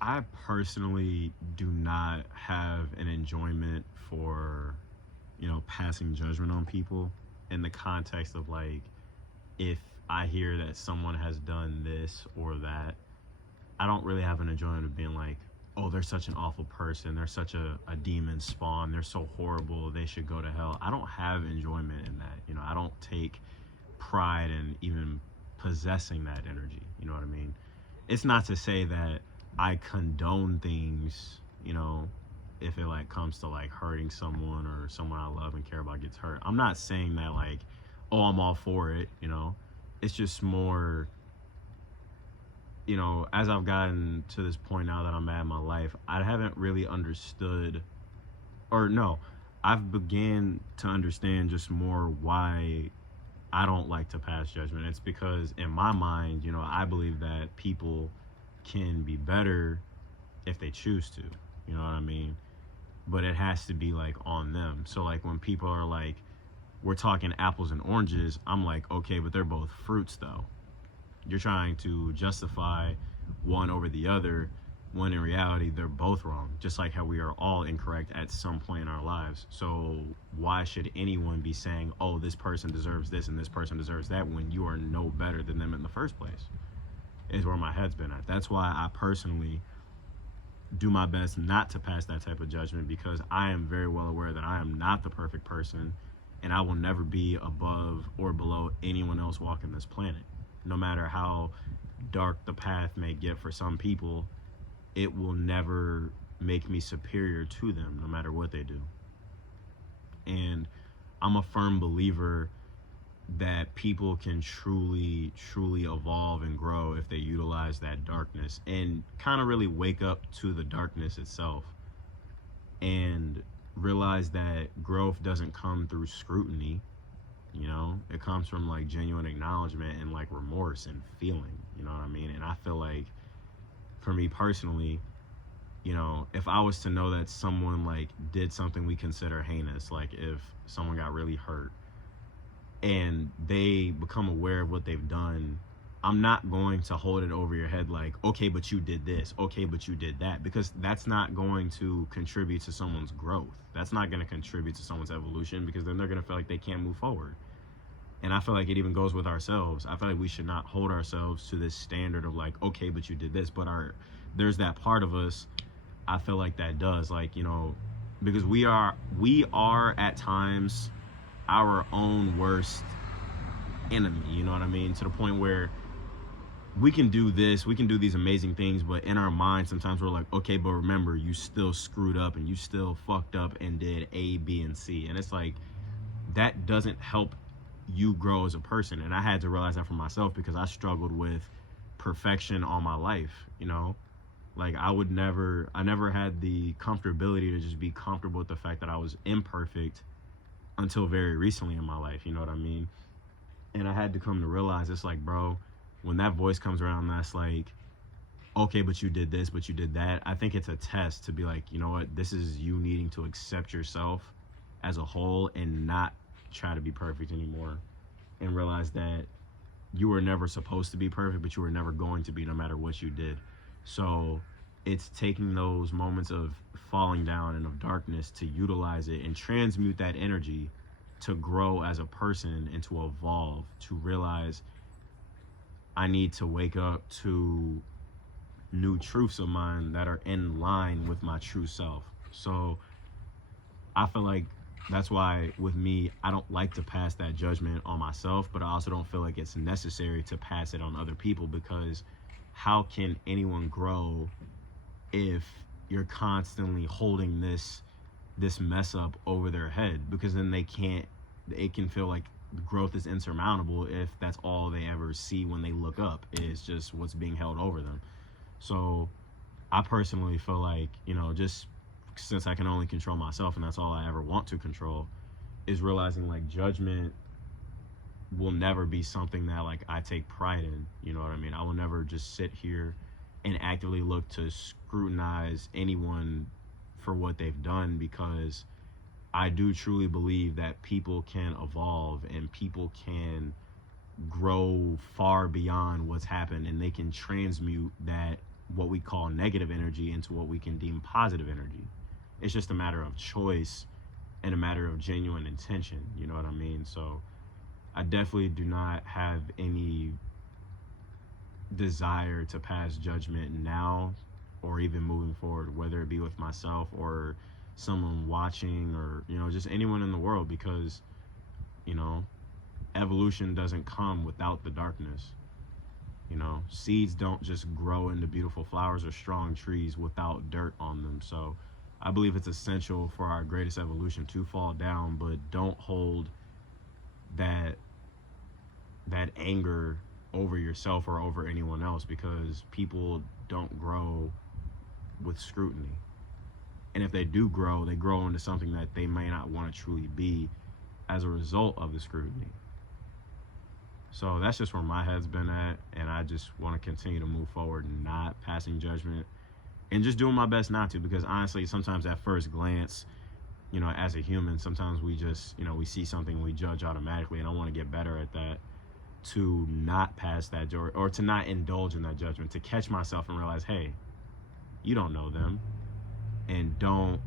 I personally do not have an enjoyment for, passing judgment on people in the context of like, if I hear that someone has done this or that, I don't really have an enjoyment of being like, oh, they're such an awful person. They're such a demon spawn. They're so horrible. They should go to hell. I don't have enjoyment in that. I don't take pride in even possessing that energy. You know what I mean? It's not to say that I condone things, if it like comes to like hurting someone or someone I love and care about gets hurt. I'm not saying that like, oh, I'm all for it. It's just more, as I've gotten to this point now that I'm at in my life, I haven't really understood, or no, I've began to understand just more why I don't like to pass judgment. It's because in my mind, I believe that people can be better if they choose to. You know what I mean? But it has to be like on them. So like when people are like, we're talking apples and oranges, I'm like, okay, but they're both fruits though. You're trying to justify one over the other when in reality they're both wrong, just like how we are all incorrect at some point in our lives. So why should anyone be saying, oh, this person deserves this and this person deserves that, when you are no better than them in the first place? Is where my head's been at. That's why I personally do my best not to pass that type of judgment, because I am very well aware that I am not the perfect person, and I will never be above or below anyone else walking this planet. No matter how dark the path may get for some people, it will never make me superior to them, no matter what they do. And I'm a firm believer that people can truly, truly evolve and grow if they utilize that darkness and kind of really wake up to the darkness itself and realize that growth doesn't come through scrutiny. It comes from like genuine acknowledgement and like remorse and feeling. You know what I mean? And I feel like for me personally, if I was to know that someone like did something we consider heinous, like if someone got really hurt and they become aware of what they've done, I'm not going to hold it over your head like, okay, but you did this, okay, but you did that, because that's not going to contribute to someone's growth. That's not going to contribute to someone's evolution, because then they're going to feel like they can't move forward. And I feel like it even goes with ourselves. I feel like we should not hold ourselves to this standard of like, okay, but you did this. But there's that part of us, I feel like that does, like, because we are at times our own worst enemy. You know what I mean? To the point where we can do this, we can do these amazing things, but in our mind sometimes we're like, okay, but remember, you still screwed up and you still fucked up and did A, B, and C. And it's like, that doesn't help you grow as a person. And I had to realize that for myself, because I struggled with perfection all my life. Like I never had the comfortability to just be comfortable with the fact that I was imperfect until very recently in my life. You know what I mean? And I had to come to realize, it's like, bro, when that voice comes around that's like, okay, but you did this, but you did that, I think it's a test to be like, you know what, this is you needing to accept yourself as a whole and not try to be perfect anymore, and realize that you were never supposed to be perfect, but you were never going to be, no matter what you did. So it's taking those moments of falling down and of darkness to utilize it and transmute that energy to grow as a person and to evolve, to realize I need to wake up to new truths of mine that are in line with my true self. So I feel like that's why with me, I don't like to pass that judgment on myself, but I also don't feel like it's necessary to pass it on other people, because how can anyone grow if you're constantly holding this mess up over their head? Because then it can feel like growth is insurmountable if that's all they ever see when they look up, is just what's being held over them. So I personally feel like, just since I can only control myself and that's all I ever want to control, is realizing like judgment will never be something that like I take pride in. You know what I mean? I will never just sit here and actively look to scrutinize anyone for what they've done, because I do truly believe that people can evolve and people can grow far beyond what's happened, and they can transmute that what we call negative energy into what we can deem positive energy. It's just a matter of choice and a matter of genuine intention. You know what I mean? So I definitely do not have any desire to pass judgment now or even moving forward, whether it be with myself or someone watching or, just anyone in the world, because, evolution doesn't come without the darkness. Seeds don't just grow into beautiful flowers or strong trees without dirt on them. So I believe it's essential for our greatest evolution to fall down, but don't hold that anger over yourself or over anyone else, because people don't grow with scrutiny. And if they do grow, they grow into something that they may not want to truly be as a result of the scrutiny. So that's just where my head's been at, and I just want to continue to move forward, not passing judgment and just doing my best not to, because honestly, sometimes at first glance, as a human, sometimes we just, we see something and we judge automatically, and I want to get better at that, to not pass that or to not indulge in that judgment, to catch myself and realize, hey, you don't know them, and don't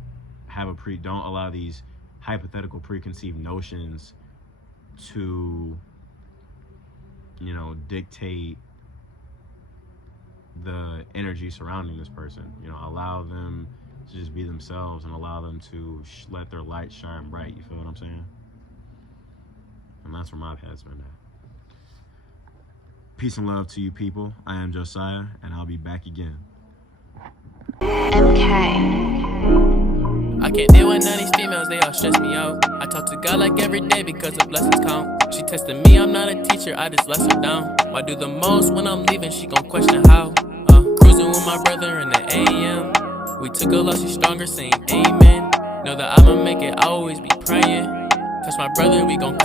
allow these hypothetical preconceived notions to dictate the energy surrounding this person. Allow them to just be themselves and allow them to let their light shine bright. You feel what I'm saying? And that's where my head's been at. Peace and love to you people. I am Josiah, and I'll be back again. I can't deal with none of these females, they all stress me out. I talk to God like every day because the blessings count. She testing me, I'm not a teacher, I just let her down. Why do the most when I'm leaving, she gon' question how. Cruising with my brother in the AM. We took a loss, she's stronger, saying amen. Know that I'ma make it, I always be praying. Touch my brother, we gon'